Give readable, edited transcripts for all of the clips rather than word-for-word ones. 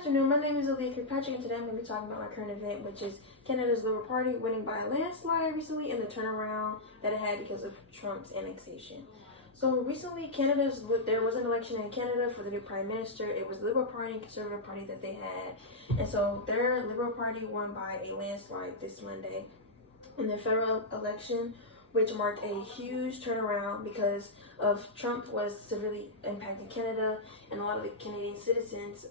afternoon, my name is Aaliyah Kirkpatrick, and today I'm going to be talking about my current event, which is Canada's Liberal Party winning by a landslide recently and the turnaround that it had because of Trump's annexation. So recently, there was an election in Canada for the new Prime Minister. It was the Liberal Party and Conservative Party that they had. And so their Liberal Party won by a landslide this Monday in the federal election, which marked a huge turnaround because of Trump was severely impacting Canada, and a lot of the Canadian citizens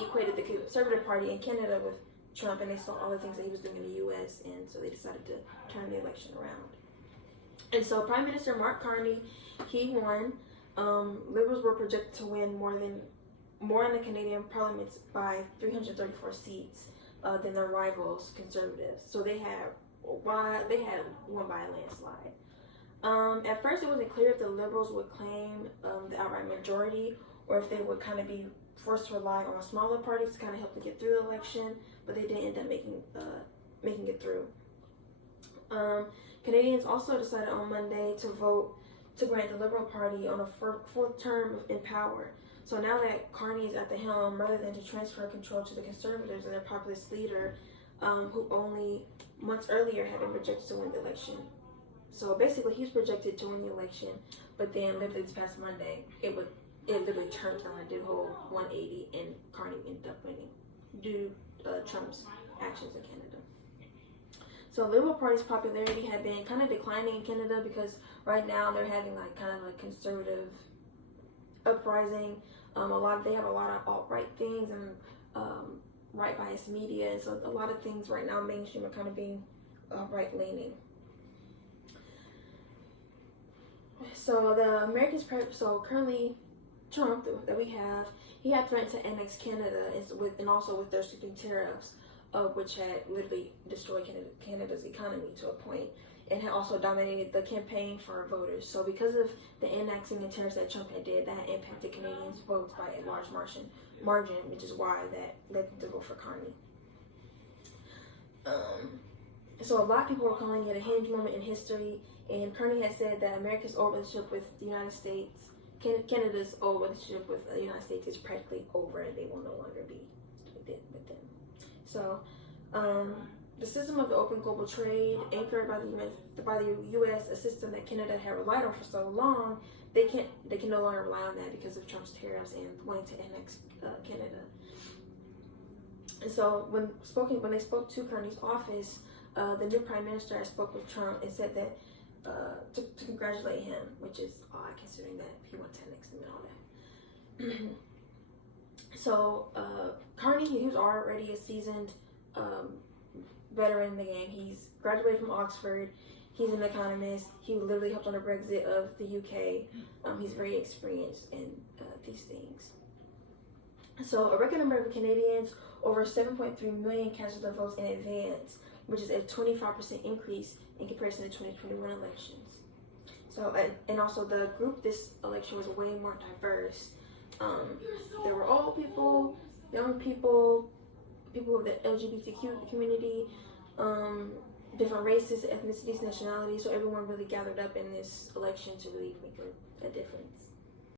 equated the Conservative Party in Canada with Trump, and they saw all the things that he was doing in the U.S., and so they decided to turn the election around. And so Prime Minister Mark Carney, he won. Liberals were projected to win more in the Canadian Parliament by 334 seats than their rivals, Conservatives. So they had won by a landslide. At first, it wasn't clear if the Liberals would claim the outright majority or if they would kind of be forced to rely on smaller parties to kind of help them get through the election, but they did end up making it through. Canadians also decided on Monday to vote to grant the Liberal Party on a fourth term in power. So now that Carney is at the helm, rather than to transfer control to the Conservatives and their populist leader, who only months earlier had been projected to win the election. So basically, he's projected to win the election, but then literally this past Monday, it literally turned on and did a whole 180, and Carney ended up winning due to Trump's actions in Canada. So Liberal Party's popularity had been kind of declining in Canada because right now they're having like kind of a conservative uprising. They have a lot of alt-right things and right bias media, and so a lot of things right now mainstream are kind of being right leaning. So currently Trump that we have, he had threatened to annex Canada and also with their sweeping tariffs, which had literally destroyed Canada's economy to a point, and had also dominated the campaign for voters. So because of the annexing and tariffs that Trump had did, that had impacted Canadians' votes by a large margin, which is why that led them to vote for Carney. So a lot of people were calling it a hinge moment in history, and Carney had said that America's old relationship with the United States, Canada's old relationship with the United States is practically over, and they will no longer be with them. So, the system of the open global trade, anchored by the U.S., a system that Canada had relied on for so long, they can no longer rely on that because of Trump's tariffs and wanting to annex Canada. And so, when they spoke to Carney's office, the new Prime Minister spoke with Trump and said that to congratulate him, which is odd considering that he wanted to annex them and all that. So Carney, he was already a seasoned veteran in the game. He's graduated from Oxford. He's an economist. He literally helped on the Brexit of the UK. He's very experienced in these things. So a record number of Canadians, over 7.3 million, casted their votes in advance, which is a 25% increase in comparison to 2021 elections. So, and also the group this election was way more diverse. There were old people, young people, people of the LGBTQ community, different races, ethnicities, nationalities. So everyone really gathered up in this election to really make a difference.